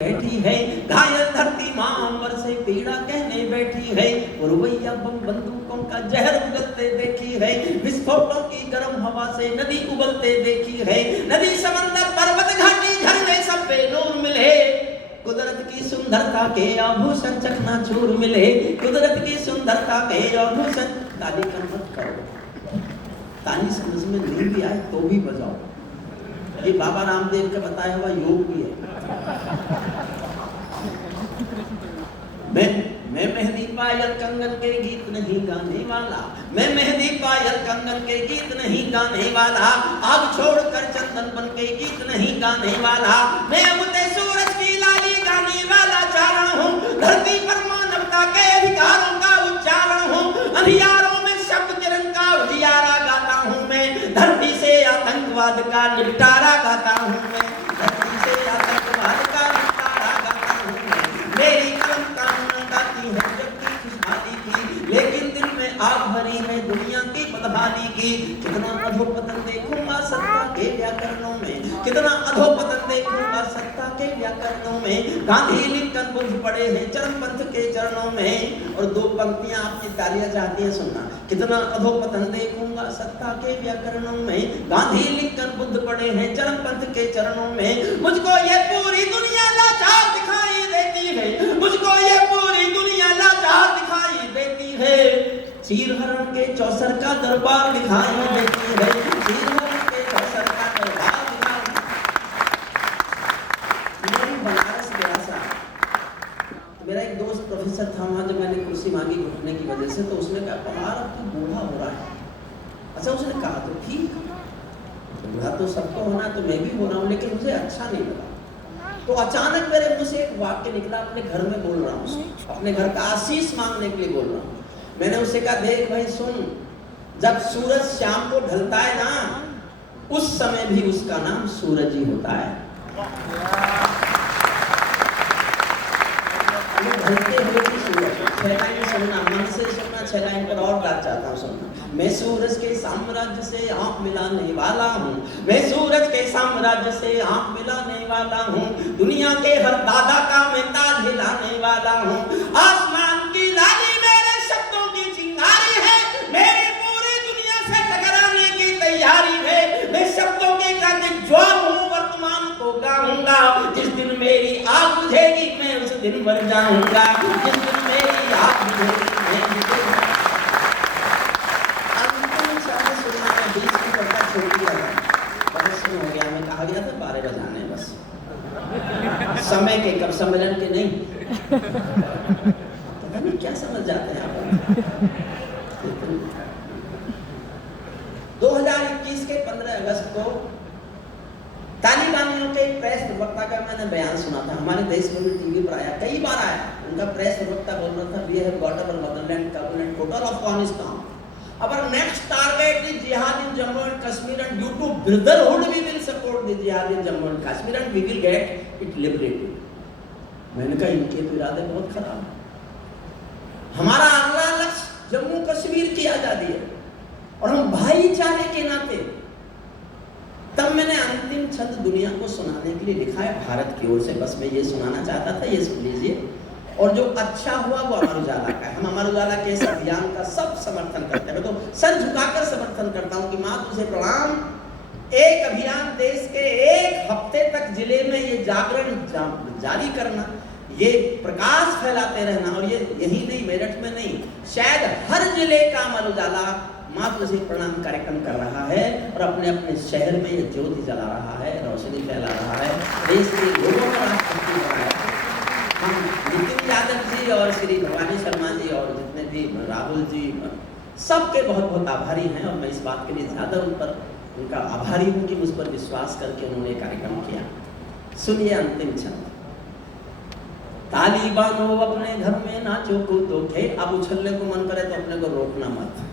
बैठी है घायल धरती माँ अंबर से पीड़ा कहने बैठी है। रुवैया बम बंदूकों का जहर उगलते देखी है। विस्फोटों की गर्म हवा से नदी उबलते देखी है। नदी समंदर पर्वत घाटी झरने सब बेनूर मिले। कुदरत की सुंदरता के आभूषण चकनाचूर मिले। कुदरत की सुंदरता के आभूषण। ताली कर मत करो, ताली समझ में नहीं भी आए तो भी बजाओ। ये बाबा रामदेव का बताया हुआ योग भी है। मैं मेहंदी पायल कंगन के गीत नहीं गाने वाला। मैं मेहंदी पायल कंगन के गीत नहीं गाने वाला। आग छोड़कर चंदन बन के गीत नहीं गाने वाला। मैं उगते सूरज की लाली गाने वाला चारण हूँ। धरती पर मानवता के अधिकारों का उच्चारण हूँ। अंधियारों में शब्द किरण का उजियारा गाता हूँ मैं। धरती से आतंकवाद का निपटारा गाता हूँ मैं। धरती से आतंकवाद का निपटारा गाता हूँ मैं। मेरी कलम कानून गाती है जबकि खुशहाली की, लेकिन दिल में आग भरी है दुनिया की बदहाली की। कितना अधोपतन देखूंगा सत्ता के व्याकरणों में। कितना अधोपतन देखूंगा सत्ता के व्याकरणों में। गांधी लिंकन बुद्ध पड़े हैं चरमपंथ के चरणों में। और दो पंक्तियां आपकी तालियां चाहती हैं सुनना। कितना अधोपतन देखूंगा सत्ता के व्याकरणों में। गांधी लिंकन बुद्ध पड़े हैं चरमपंथ के चरणों में। मुझको ये पूरी दुनिया लाचार दिखाई देती है। मुझको ये पूरी दुनिया लाचार दिखाई देती है। चीरहरण के चौसर का दरबार दिखाई देती है। चीरहरण के चौसर का दरबार दिखाई। मैं बनारस गया था, मेरा एक दोस्त प्रोफेसर था वहाँ। जब मैंने कुर्सी मांगी घुटने की वजह से, तो उसने कहा पहाड़ अब तू बूढ़ा हो रहा है। अच्छा, उसने कहा तो ठीक, बूढ़ा तो सबको होना, तो मैं भी हो रहा हूँ, लेकिन मुझे अच्छा नहीं लगा। तो अचानक मेरे मुंह से एक वाक्य निकला, अपने घर में बोल रहा हूँ, अपने घर का आशीष मांगने के लिए बोल रहा हूँ। मैंने उससे कहा देख भाई सुन, जब सूरज शाम को ढलता है ना, उस समय भी उसका नाम सूरज ही होता है। ढलते हुए भी सूरज। 6 लाइन सुनना, मन से सुनना, 6 लाइन पर और बात चाहता हूँ सुनना। मैं सूरज के साम्राज्य से आंख मिलाने वाला हूँ। मैं सूरज के साम्राज्य से आंख मिलाने वाला हूँ। दुनिया के हर दादा का मैं ताज हिलाने वाला हूँ। आसमान की लाली मेरे शब्दों की चिंगारी है। मेरी पूरी दुनिया से टकराने की तैयारी है। मैं शब्दों के कातिल ज्वाल हूँ, वर्तमान को गाऊंगा। जिस दिन मेरी आग बुझेगी मैं उस दिन मर जाऊंगा। जिस दिन मेरी आग बुझेगी मैं उस दिन हो गया। मैं कहा गया था 12 बजाने बस, समय के कब सम्मेलन के नहीं। पता नहीं क्या समझ जाते हैं आप। 2021 के 15 अगस्त को तालिबानियों के प्रेस प्रवक्ता का मैंने बयान सुना था। हमारे देश में भी टीवी पर आया, कई बार आया। उनका प्रेस प्रवक्ता बोल रहा था, we have got our motherland covenant total Afghanistan. Our next target is jihad in Jammu and Kashmir, and due to brotherhood we will support the jihad in Jammu and Kashmir and we will get it liberated. मैंने कहा इनके तो इरादे बहुत खराब है। हमारा अगला लक्ष्य जम्मू कश्मीर की आजादी है और हम भाईचारे के नाते। तब मैंने अंतिम छंद दुनिया को सुनाने के लिए लिखा है भारत की ओर से। बस मैं ये सुनाना चाहता था, ये सुन लीजिए। और जो अच्छा हुआ वो अमर उजाला का है। हम अमर उजाला के इस अभियान का सब समर्थन करते हैं। मैं तो सर झुकाकर समर्थन करता हूँ कि माँ तुझे प्रणाम। एक अभियान देश के 1 हफ्ते तक जिले में ये जागरण जारी करना, ये प्रकाश फैलाते रहना। और ये यही नहीं, मेरठ में नहीं, शायद हर जिले का अमर उजाला माँ तुझे प्रणाम कार्यक्रम कर रहा है और अपने अपने शहर में ये ज्योति जला रहा है, रोशनी फैला रहा है, देश के लोगों का राष्ट्रपति हो रहा है। हम नितिन यादव जी और श्री भवानी शर्मा जी और जितने भी राहुल जी, सबके बहुत बहुत आभारी हैं। और मैं इस बात के लिए ज़्यादा उनका आभारी हूँ कि मुझ पर विश्वास करके उन्होंने कार्यक्रम किया। सुनिए अंतिम छंद। तालिबानों अपने घर में नाचो कूदो खे। अब उछलने को मन करे तो अपने को रोकना मत।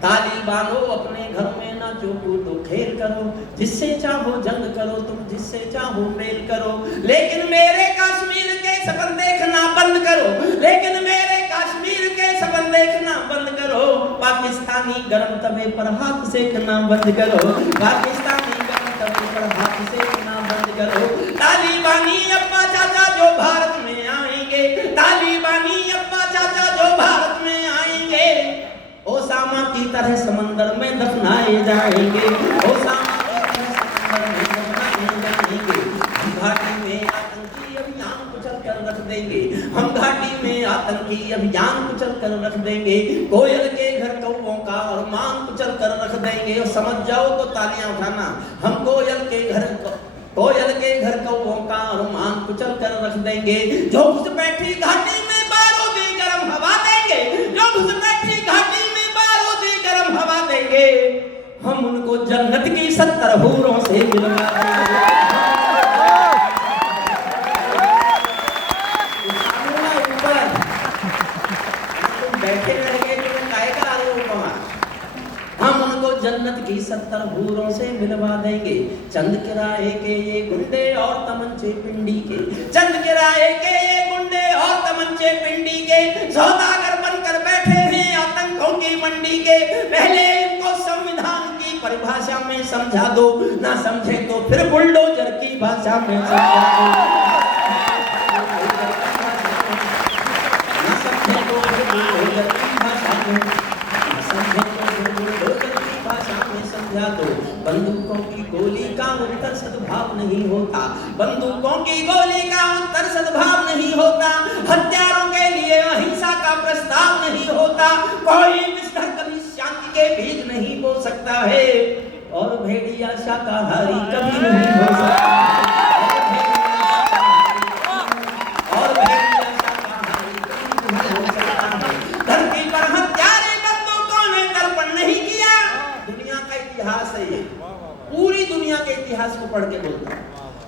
तालिबानों अपने घर में नाचो कूदो खेल करो। जिससे चाहो जंग करो, तुम जिससे चाहो मेल करो। लेकिन मेरे कश्मीर के सपन देखना बंद करो। लेकिन मेरे कश्मीर के सपन देखना बंद करो। पाकिस्तानी गर्म तवे पर हाथ सेकना बंद करो। पाकिस्तानी गर्म तवे पर हाथ सेकना बंद करो। तालिबानी अब्बा चाचा जो की तरह समंदर में दफनाए जाएंगे, ओसामा की तरह समंदर में दफनाए जाएंगे। हम घाटी में आतंकी अभियान कुचल कर रख देंगे, हम घाटी में आतंकी अभियान कुचल कर रख देंगे। कोयल के घर कौवों का और मान कुचल कर रख देंगे। और समझ जाओ तो तालियां उठाना। हम कोयल के घर कौवों का और मान कुचल कर रख देंगे। जो घुसपैठी घाटी में बारूदी गरम हवा देंगे, जो घुसपैठी घाटी में बारूदी गरम हवा देंगे, हम उनको जन्नत की 70 हूरों से मिलवा देंगे। बैठे रहेंगे तो काय का आ रहे हो कमा? हम उनको जन्नत की 70 हूरों से मिलवा देंगे। चंद किराए के ये गुंडे और तमंचे पिंडी के, चंद किराए के ये गुंडे और तमंचे पिंडी के, सौदागर बनकर बैठे हैं आतंकों की मंडी के। पहले इनको संविधान की परिभाषा में समझा दो, ना समझे तो फिर बुलडोजर की भाषा में समझा दो। बंदूकों की गोली का उत्तर सद्भाव नहीं होता, बंदूकों की गोली का उत्तर सद्भाव नहीं होता। हत्यारों के लिए अहिंसा का प्रस्ताव नहीं होता। कोई मिस्टर कभी शांति के बीज नहीं बो सकता है, और भेड़िया शाकाहारी कभी नहीं हो सकता। धरती पर हत्यारे बंदूकों ने दर्पण नहीं किया। दुनिया का इतिहास है ये, पूरी दुनिया के इतिहास को पढ़ के बोलता हूं।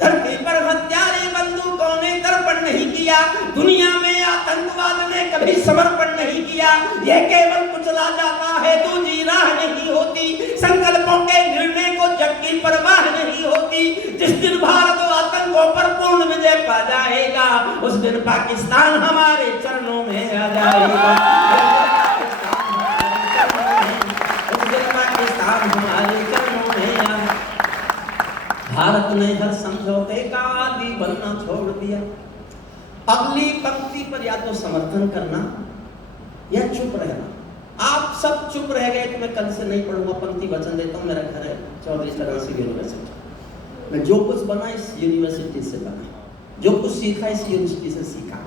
धरती पर हत्यारे बंदूकों ने दर्पण नहीं किया। दुनिया में आतंकवाद ने कभी समर्पण नहीं किया। यह केवल कुचला जाता है, दूसरी राह नहीं होती। संकल्पों के निर्णय को जग की परवाह नहीं होती। जिस दिन भारत आतंकों पर पूर्ण विजय पा जाएगा, उस दिन पाकिस्तान हमारे चरणों में आ जाएगा। भारत ने हर समझौते का आदी बनना छोड़ दिया। अगली पंक्ति पर या तो समर्थन करना या चुप रहना। आप सब चुप रह गए तो मैं कल से नहीं पढ़ूंगा, पंक्ति वचन देता हूं। मेरा घर है चौधरी चरण सिंह यूनिवर्सिटी। मैं जो कुछ बना इस यूनिवर्सिटी से बना, जो कुछ सीखा इस यूनिवर्सिटी से सीखा।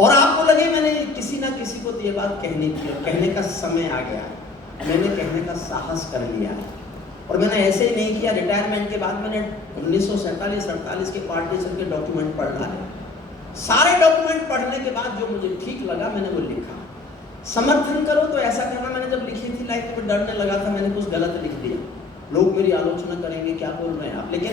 और आपको लगे मैंने किसी ना किसी को तो ये बात कहनी थी, और कहने का समय आ गया, मैंने कहने का साहस कर लिया। और मैंने ऐसे ही नहीं किया। रिटायरमेंट के बाद मैंने 1947-48 के पार्टीशन के डॉक्यूमेंट पढ़ डाले। सारे डॉक्यूमेंट पढ़ने के बाद जो मुझे ठीक लगा मैंने वो लिखा। समर्थन करो तो ऐसा करना। मैंने जब लिखी थी लाइफ में डरने लगा था, मैंने कुछ गलत लिख दिया, लोग मेरी आलोचना करेंगे, क्या बोल रहे हैं आप। लेकिन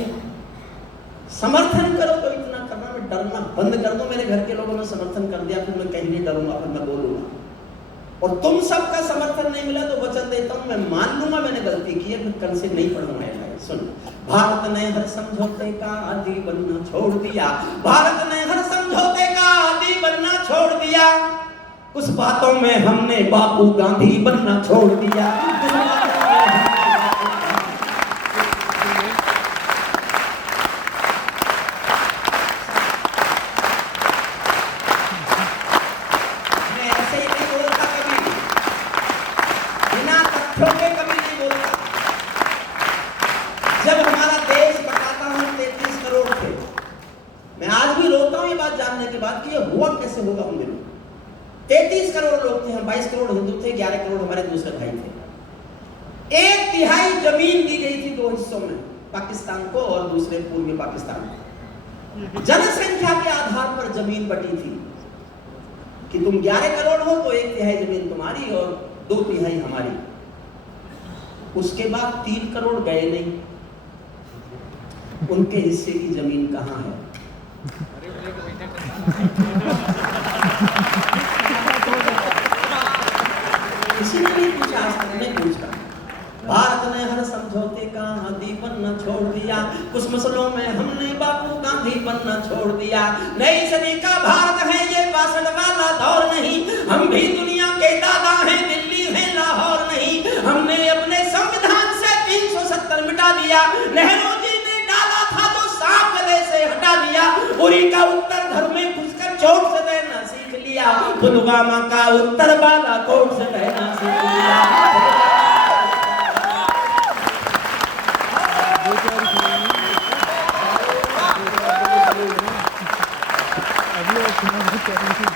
समर्थन करो तो इतना करना, मैं डरना बंद कर दो। मेरे घर के लोगों ने समर्थन कर दिया, फिर मैं कहीं नहीं डरूंगा, फिर मैं बोलूंगा। और तुम सबका समर्थन नहीं मिला तो वचन देता हूं मैं मान लूंगा मैंने गलती की है, फिर कल से नहीं पढ़ूंगा। सुन, भारत ने हर समझौते का आदी बनना छोड़ दिया। भारत ने हर समझौते का आदी बनना छोड़ दिया। कुछ बातों में हमने बापू गांधी बनना छोड़ दिया। कैसे होगा उन दिनों 33 करोड़ लोग थे, हम 22 करोड़ हिंदू थे, 11 करोड़ हमारे दूसरे भाई थे। 1/3 जमीन दी गई थी 2 हिस्सों में, पाकिस्तान को और दूसरे पूर्वी पाकिस्तान को। जनसंख्या के आधार पर जमीन बटी थी कि तुम 11 करोड़ हो तो 1/3 जमीन तुम्हारी और 2/3 हमारी। उसके बाद 3 करोड़ गए नहीं, उनके हिस्से की जमीन कहां है? किसी ने नहीं पूछा, आज तक नहीं पूछा। भारत ने हर समझौते का आदी बनना छोड़ दिया। कुछ मसलों में हमने बापू गांधी बनना छोड़ दिया। नई सदी का भारत है ये 62 वाला दौर नहीं। हम भी दुनिया के दादा हैं, दिल्ली है लाहौर नहीं। हमने अपने संविधान से 370 मिटा दिया। नेहरू जी ने डाला था तो सांप गले से हटा दिया। उरी का उत्तर घर में घुसकर चोट से देना सीख लिया। पुलवामा का उत्तर बालाकोट से कहना शुक्रिया। अभी